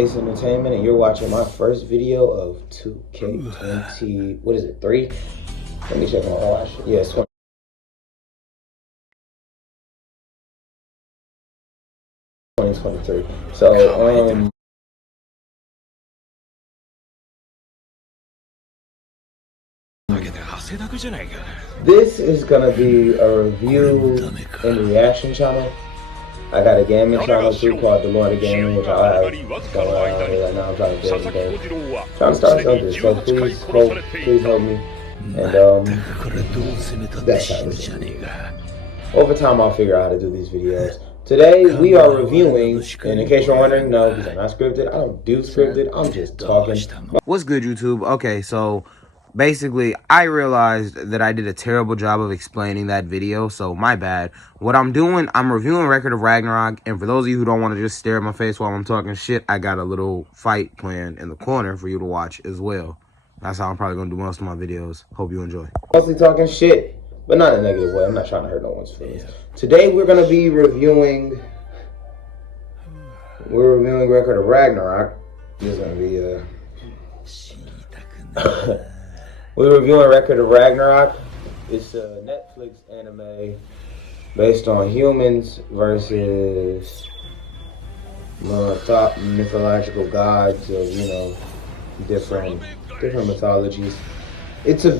Ace Entertainment, and you're watching my first video of 2K20. What is it? 3? Let me check my watch. Yes, 2023. So this is gonna be a review and reaction channel. I got a gaming channel too called The Lord of Gaming, which I have going on here right now. I'm trying to build today. Trying to start something, so please help me. And that's how this is. Over time I'll figure out how to do these videos. Today we are reviewing, and in case you're wondering, no, these are not scripted. I don't do scripted, I'm just talking. What's good, YouTube? Okay, so basically I realized that I did a terrible job of explaining that video, so my bad. What I'm doing, I'm reviewing Record of Ragnarok, and for those of you who don't want to just stare at my face while I'm talking shit, I got a little fight planned in the corner for you to watch as well. That's how I'm probably going to do most of my videos. Hope you enjoy. Mostly talking shit, but not in a negative way. I'm not trying to hurt no one's feelings. Today we're going to be reviewing Record of Ragnarok. This is going to be we're reviewing Record of Ragnarok. It's a Netflix anime based on humans versus mythological gods of, you know, different mythologies. It's a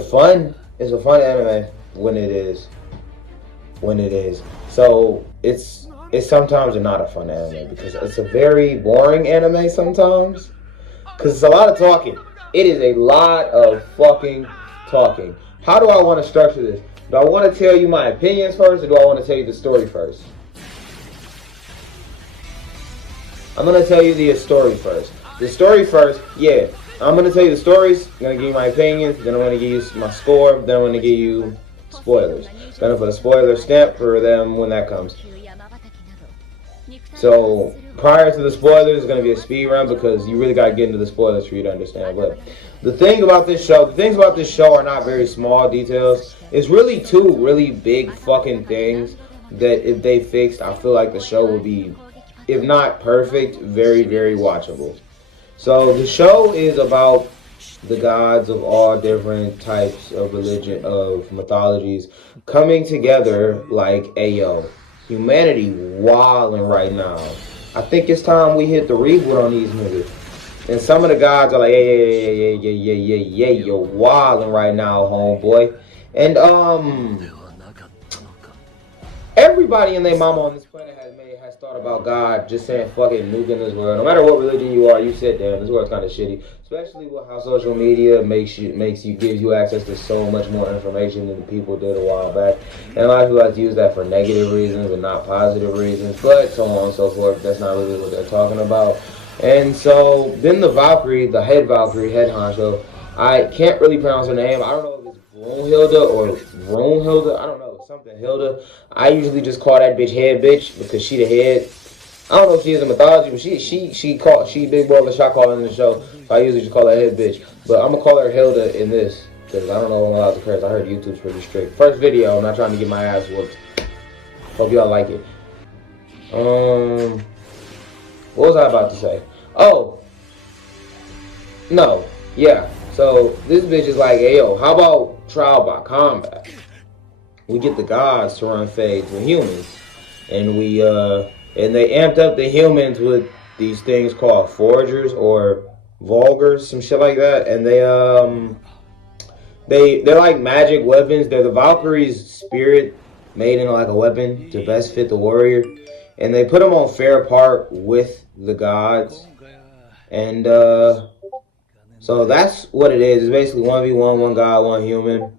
fun anime when it is. So it's sometimes not a fun anime because it's a very boring anime sometimes because it's a lot of talking. It is a lot of fucking talking. How do I want to structure this? Do I want to tell you my opinions first, or do I want to tell you the story first? I'm going to tell you the story first. The story first, yeah. I'm going to tell you the stories, I'm going to give you my opinions, then I'm going to give you my score, then I'm going to give you spoilers. Then I'll put a spoiler stamp for them when that comes. So prior to the spoilers, it's going to be a speed run because you really got to get into the spoilers for you to understand. But the things about this show are not very small details. It's really two really big fucking things that if they fixed, I feel like the show would be, if not perfect, very, very watchable. So the show is about the gods of all different types of religion, of mythologies, coming together like, ayo, humanity wilding right now. I think it's time we hit the reboot on these niggas. And some of the gods are like, yeah, you're wilding right now, homeboy. And everybody and their mama on this planet has thought about God just saying fuck it, nuking this world. No matter what religion you are, you sit there. This world's kind of shitty, especially with how social media gives you access to so much more information than the people did a while back. And a lot of people like to use that for negative reasons and not positive reasons, but so on and so forth. That's not really what they're talking about. And so then the Valkyrie, the head honcho, I can't really pronounce her name. I don't know if it's Brunhilde or Brunhilde. I don't know. Something Hilda. I usually just call that bitch head bitch because she the head. I don't know if she is in mythology, but she big brother shot calling in the show. So I usually just call her head bitch. But I'm gonna call her Hilda in this because I don't know if I'm allowed to curse. I heard YouTube's pretty strict. First video, I'm not trying to get my ass whooped. Hope y'all like it. What was I about to say? Oh, no, yeah. So this bitch is like, hey yo, how about trial by combat? We get the gods to run fades with humans, and they amped up the humans with these things called forgers or vulgars, some shit like that, and they're like magic weapons. They're the Valkyrie's spirit made into like a weapon to best fit the warrior, and they put them on fair part with the gods, and so that's what it is. It's basically 1v1, one god, one human,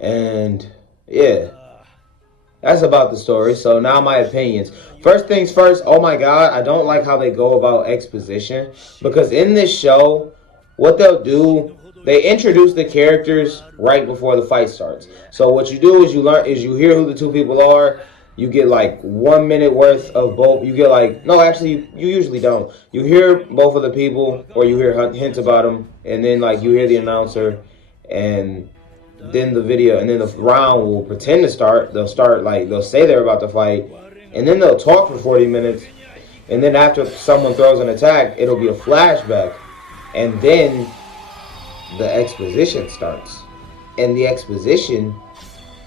and yeah, that's about the story. So now my opinions. First things first, oh my god, I don't like how they go about exposition. Because in this show, what they'll do, they introduce the characters right before the fight starts. So what you do is you hear who the two people are. You get like 1 minute worth of both. You get like, no, actually, you usually don't. You hear both of the people, or you hear hints about them. And then like you hear the announcer, and then the video and then the round will pretend to start. They'll start like they'll say they're about to fight, and then they'll talk for 40 minutes, and then after someone throws an attack, it'll be a flashback, and then the exposition starts, and the exposition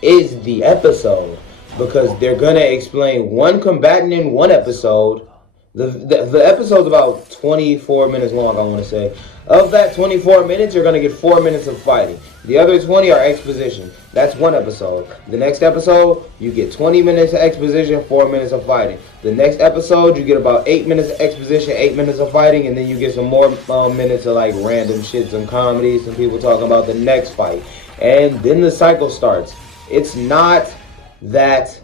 is the episode because they're gonna explain one combatant in one episode. The episode's about 24 minutes long, I want to say. Of that 24 minutes, you're going to get 4 minutes of fighting. The other 20 are exposition. That's one episode. The next episode, you get 20 minutes of exposition, 4 minutes of fighting. The next episode, you get about 8 minutes of exposition, 8 minutes of fighting, and then you get some more minutes of like random shit, some comedy, some people talking about the next fight. And then the cycle starts. It's not that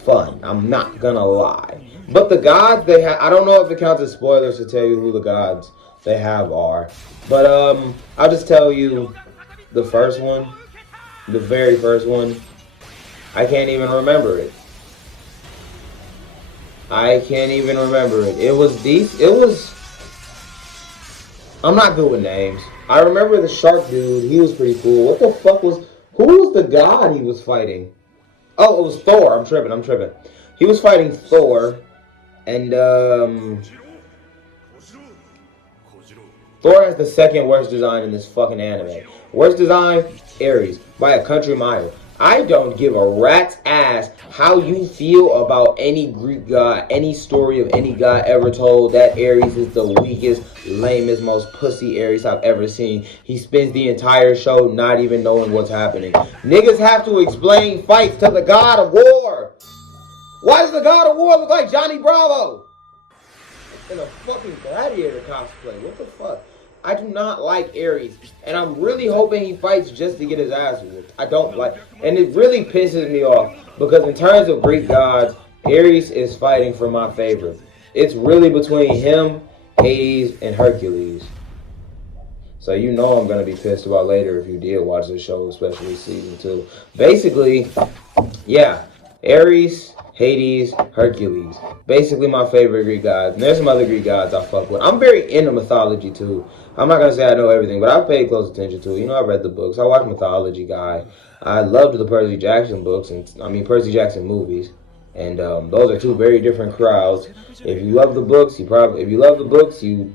fun. I'm not going to lie. But the gods they have, I don't know if it counts as spoilers to tell you who the gods they have are. But I'll just tell you the first one, the very first one. I can't even remember it. I can't even remember it. It was deep. It was. I'm not good with names. I remember the shark dude. He was pretty cool. What the fuck was? Who was the god he was fighting? Oh, it was Thor. I'm tripping. He was fighting Thor. And Thor has the second worst design in this fucking anime. Worst design, Ares, by a country mile. I don't give a rat's ass how you feel about any Greek god, any story of any god ever told. That Ares is the weakest, lamest, most pussy Ares I've ever seen. He spends the entire show not even knowing what's happening. Niggas have to explain fights to the god of war. Why does the God of War look like Johnny Bravo? In a fucking gladiator cosplay. What the fuck? I do not like Ares. And I'm really hoping he fights just to get his ass whipped. I don't like. And it really pisses me off. Because in terms of Greek gods, Ares is fighting for my favorite. It's really between him, Hades, and Hercules. So you know I'm going to be pissed about later if you did watch the show, especially season 2. Basically, yeah. Ares, Hades, Hercules. Basically my favorite Greek gods. And there's some other Greek gods I fuck with. I'm very into mythology too. I'm not going to say I know everything, but I've paid close attention to it. You know, I read the books. I watched Mythology Guy. I loved the Percy Jackson books, Percy Jackson movies. And those are two very different crowds. If you love the books, you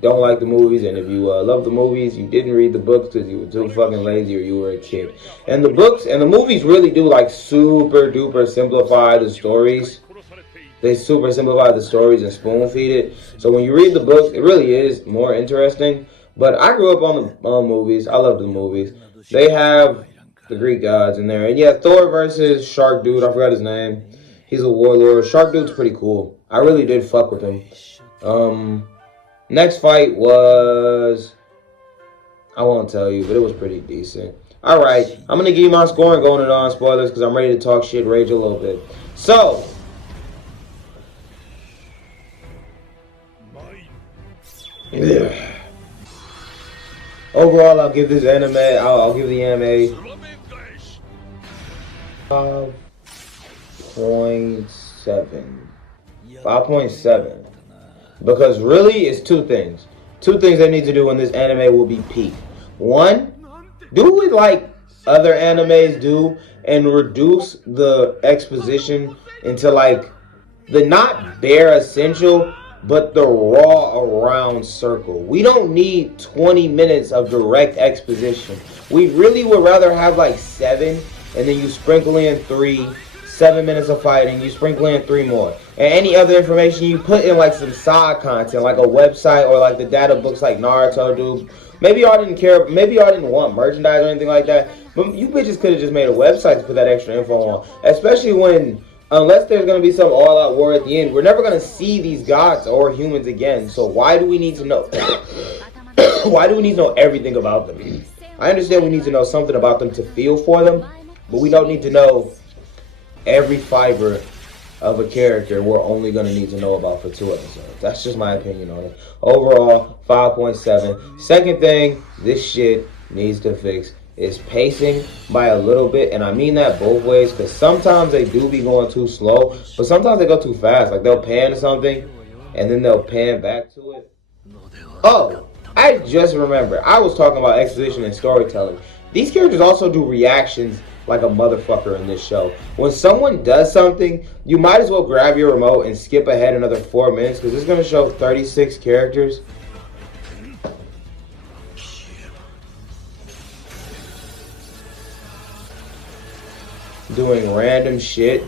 don't like the movies. And if you love the movies, you didn't read the books because you were too fucking lazy or you were a kid. And the books and the movies really do like super duper simplify the stories. They super simplify the stories and spoon feed it. So when you read the books, it really is more interesting. But I grew up on the movies. I love the movies. They have the Greek gods in there. And yeah, Thor versus Shark Dude. I forgot his name. He's a warlord. Shark Dude's pretty cool. I really did fuck with him. Next fight was... I won't tell you, but it was pretty decent. Alright, I'm going to give you my score and going on spoilers because I'm ready to talk shit, rage a little bit. So... yeah. Overall, I'll give this anime... I'll give the anime... 5.7. Because really, it's two things. Two things they need to do in this anime will be peak. One, do it like other animes do and reduce the exposition into like the not bare essential, but the raw around circle. We don't need 20 minutes of direct exposition. We really would rather have like 7 and then you sprinkle in 7 minutes of fighting, you sprinkle in 3 more. And any other information you put in like some side content, like a website or like the data books like Naruto do. Maybe y'all didn't care, maybe y'all didn't want merchandise or anything like that. But you bitches could have just made a website to put that extra info on. Especially when, unless there's going to be some all-out war at the end, we're never going to see these gods or humans again. So why do we need to know? Why do we need to know everything about them? I understand we need to know something about them to feel for them, but we don't need to know every fiber of a character we're only going to need to know about for 2 episodes. That's just my opinion on it. Overall, 5.7. Second thing this shit needs to fix is pacing by a little bit, and I mean that both ways, because sometimes they do be going too slow, but sometimes they go too fast. Like they'll pan to something, and then they'll pan back to it. Oh, I just remember. I was talking about exposition and storytelling. These characters also do reactions like a motherfucker in this show. When someone does something, you might as well grab your remote and skip ahead another 4 minutes because it's going to show 36 characters. Doing random shit.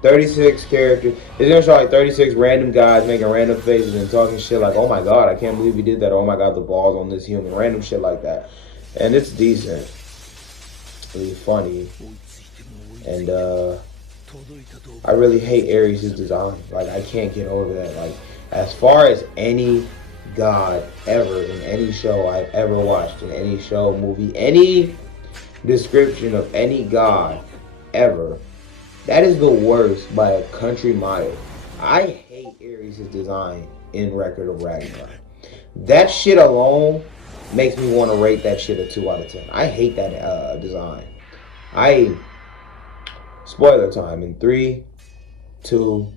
36 characters. It's gonna show like 36 random guys making random faces and talking shit like, oh my god, I can't believe he did that. Oh my god, the balls on this human. Random shit like that. And it's decent. Really funny. And I really hate Ares' design. Like, I can't get over that. Like, as far as any god ever in any show I've ever watched, in any show, movie, any description of any god ever, that is the worst by a country mile. I hate Ares' design in Record of Ragnarok. That shit alone makes me want to rate that shit a 2 out of 10. I hate that design. Spoiler time in 3, 2,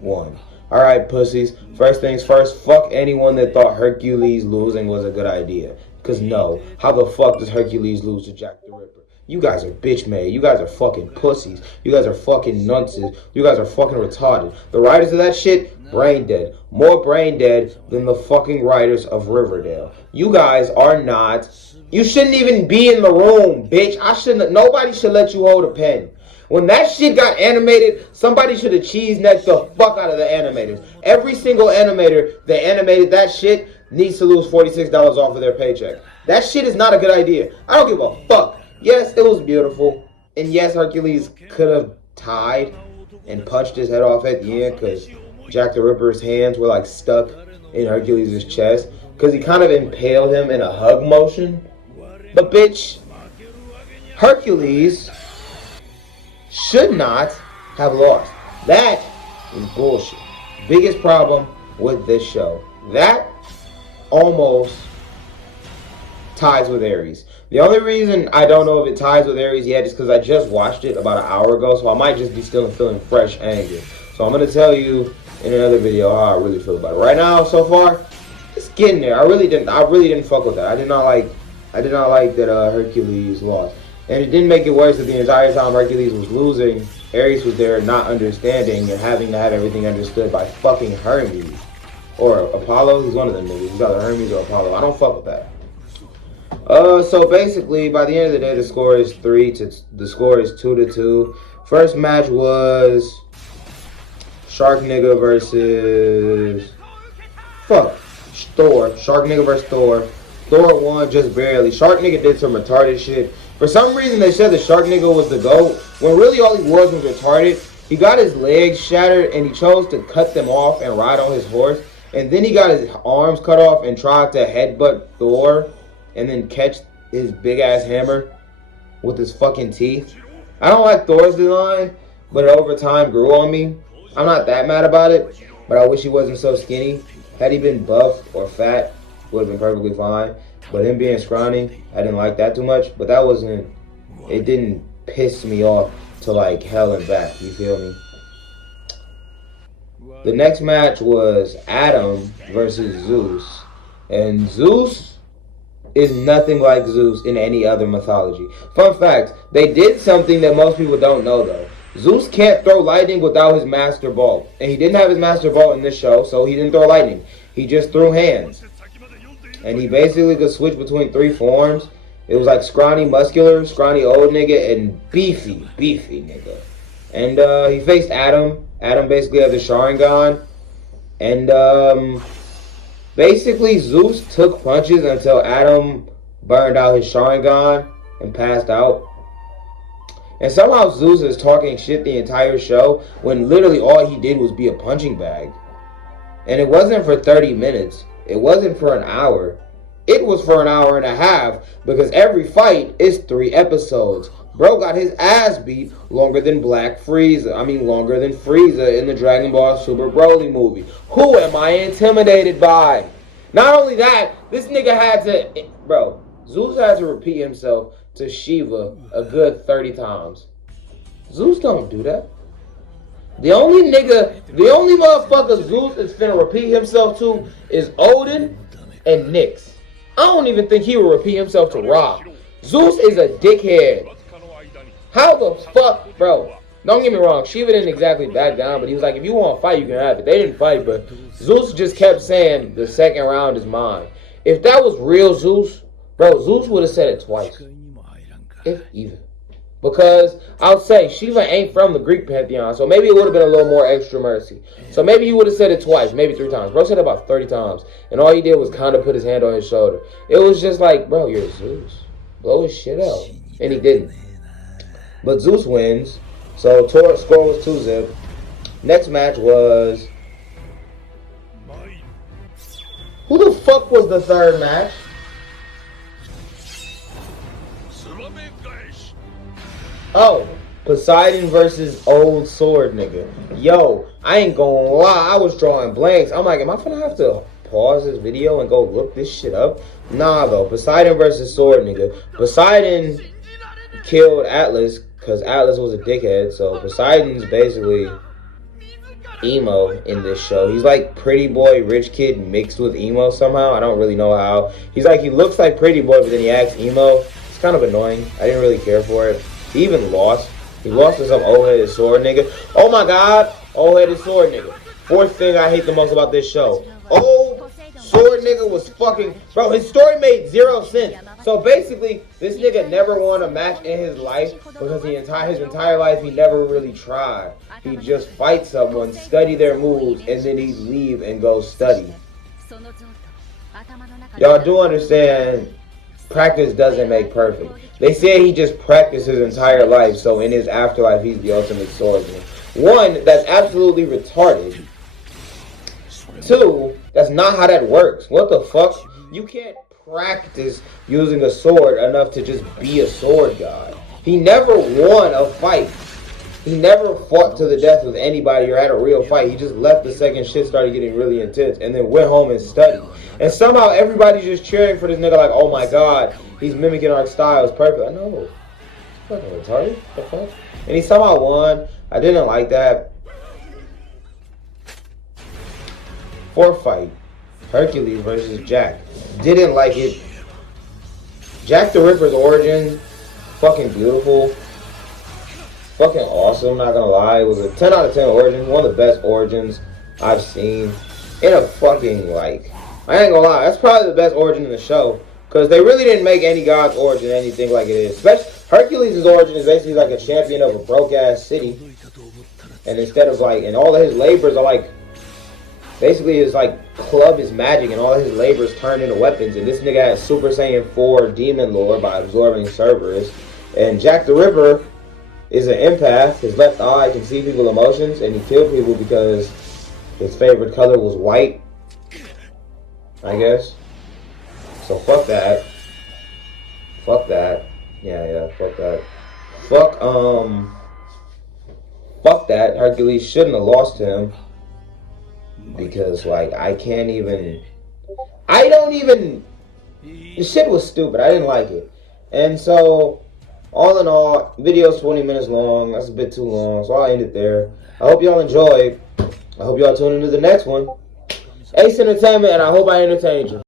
1. Alright, pussies. First things first, fuck anyone that thought Hercules losing was a good idea. Because no, how the fuck does Hercules lose to Jack the Ripper? You guys are bitch made. You guys are fucking pussies. You guys are fucking nunces. You guys are fucking retarded. The writers of that shit, brain dead. More brain dead than the fucking writers of Riverdale. You guys are not. You shouldn't even be in the room, bitch. Nobody should let you hold a pen. When that shit got animated, somebody should have cheese-necked the fuck out of the animators. Every single animator that animated that shit needs to lose $46 off of their paycheck. That shit is not a good idea. I don't give a fuck. Yes, it was beautiful. And yes, Hercules could have tied and punched his head off at the end because Jack the Ripper's hands were like stuck in Hercules' chest because he kind of impaled him in a hug motion. But bitch, Hercules should not have lost. That is bullshit. Biggest problem with this show. That almost ties with Ares. The only reason I don't know if it ties with Ares yet is because I just watched it about an hour ago, so I might just be still feeling fresh anger. So I'm going to tell you in another video how I really feel about it. Right now, so far, it's getting there. I really didn't fuck with that. I did not like that Hercules lost. And it didn't make it worse that the entire time Hercules was losing, Ares was there not understanding and having to have everything understood by fucking Hermes. Or Apollo, he's one of them niggas. He's either Hermes or Apollo. I don't fuck with that. So basically, by the end of the day, the score is 2-2. First match was Shark Nigga versus Thor. Shark Nigga versus Thor. Thor won just barely. Shark Nigga did some retarded shit. For some reason, they said the Shark Nigga was the GOAT, when really all he was retarded. He got his legs shattered, and he chose to cut them off and ride on his horse. And then he got his arms cut off and tried to headbutt Thor and then catch his big-ass hammer with his fucking teeth. I don't like Thor's design, but it over time grew on me. I'm not that mad about it, but I wish he wasn't so skinny. Had he been buff or fat, would have been perfectly fine. But him being scrawny, I didn't like that too much. But it didn't piss me off to like hell and back, you feel me? The next match was Adam versus Zeus. And Zeus is nothing like Zeus in any other mythology. Fun fact, they did something that most people don't know though. Zeus can't throw lightning without his master ball. And he didn't have his master ball in this show, so he didn't throw lightning. He just threw hands. And he basically could switch between 3 forms. It was like scrawny muscular, scrawny old nigga, and beefy nigga. And he faced Adam. Adam basically has a Sharingan. And basically Zeus took punches until Adam burned out his Sharingan and passed out. And somehow Zeus is talking shit the entire show when literally all he did was be a punching bag. And it wasn't for 30 minutes. It wasn't for an hour. It was for an hour and a half because every fight is 3 episodes. Bro got his ass beat longer than longer than Frieza in the Dragon Ball Super Broly movie. Who am I intimidated by? Not only that, this nigga had to... Bro, Zeus had to repeat himself to Shiva a good 30 times. Zeus don't do that. The only motherfucker Zeus is finna repeat himself to is Odin and Nyx. I don't even think he will repeat himself to Ra. Zeus is a dickhead. How the fuck, bro? Don't get me wrong, Shiva didn't exactly back down, but he was like, if you want to fight, you can have it. They didn't fight, but Zeus just kept saying the second round is mine. If that was real Zeus, bro, Zeus would have said it twice. If even. Because I'll say Shiva ain't from the Greek pantheon, so maybe it would have been a little more extra mercy. So maybe he would have said it twice, maybe 3 times. Bro said it about 30 times, and all he did was kind of put his hand on his shoulder. It was just like, bro, you're Zeus. Blow his shit out. And he didn't. But Zeus wins. So score was 2-zip. Next match was... Who the fuck was the third match? Oh, Poseidon versus Old Sword nigga. Yo, I ain't gonna lie, I was drawing blanks. I'm like, am I gonna have to pause this video and go look this shit up? Nah though, Poseidon versus Sword nigga. Poseidon killed Atlas because Atlas was a dickhead, so Poseidon's basically emo in this show. He's like pretty boy, rich kid mixed with emo somehow. I don't really know how. He's like, he looks like pretty boy, but then he acts emo. It's kind of annoying. I didn't really care for it. He even lost. He lost to some old-headed sword nigga. Oh my god, old-headed sword nigga. Fourth thing I hate the most about this show. Old sword nigga was fucking... Bro, his story made 0 sense. So basically, this nigga never won a match in his life because his entire life he never really tried. He'd just fight someone, study their moves, and then he'd leave and go study. Y'all do understand, practice doesn't make perfect. They said he just practiced his entire life, so in his afterlife, he's the ultimate swordsman. 1, that's absolutely retarded. 2, that's not how that works. What the fuck? You can't practice using a sword enough to just be a sword god. He never won a fight. He never fought to the death with anybody or had a real fight. He just left the second shit started getting really intense and then went home and studied. And somehow everybody's just cheering for this nigga like, oh my god, he's mimicking our style. It's perfect. I know. It's fucking retarded. The fuck? And he somehow won. I didn't like that. 4th fight. Hercules versus Jack. Didn't like it. Jack the Ripper's origin, fucking beautiful. Fucking awesome, not gonna lie. It was a 10 out of 10 origin. One of the best origins I've seen. In a fucking, like... I ain't gonna lie, that's probably the best origin in the show. Because they really didn't make any god's origin anything like it is. Especially, Hercules' origin is basically like a champion of a broke-ass city. And instead of like... And all of his labors are like... Basically, his like club is magic and all of his labors turned into weapons. And this nigga has Super Saiyan 4 demon lore by absorbing Cerberus. And Jack the Ripper is an empath. His left eye can see people's emotions, and he killed people because his favorite color was white, I guess. So fuck that. Fuck that. Yeah, fuck that. Fuck that. Hercules shouldn't have lost to him. Because, like, the shit was stupid. I didn't like it. And so, all in all, video's 20 minutes long. That's a bit too long, so I'll end it there. I hope y'all enjoyed. I hope y'all tune into the next one. Ace Entertainment, and I hope I entertained you.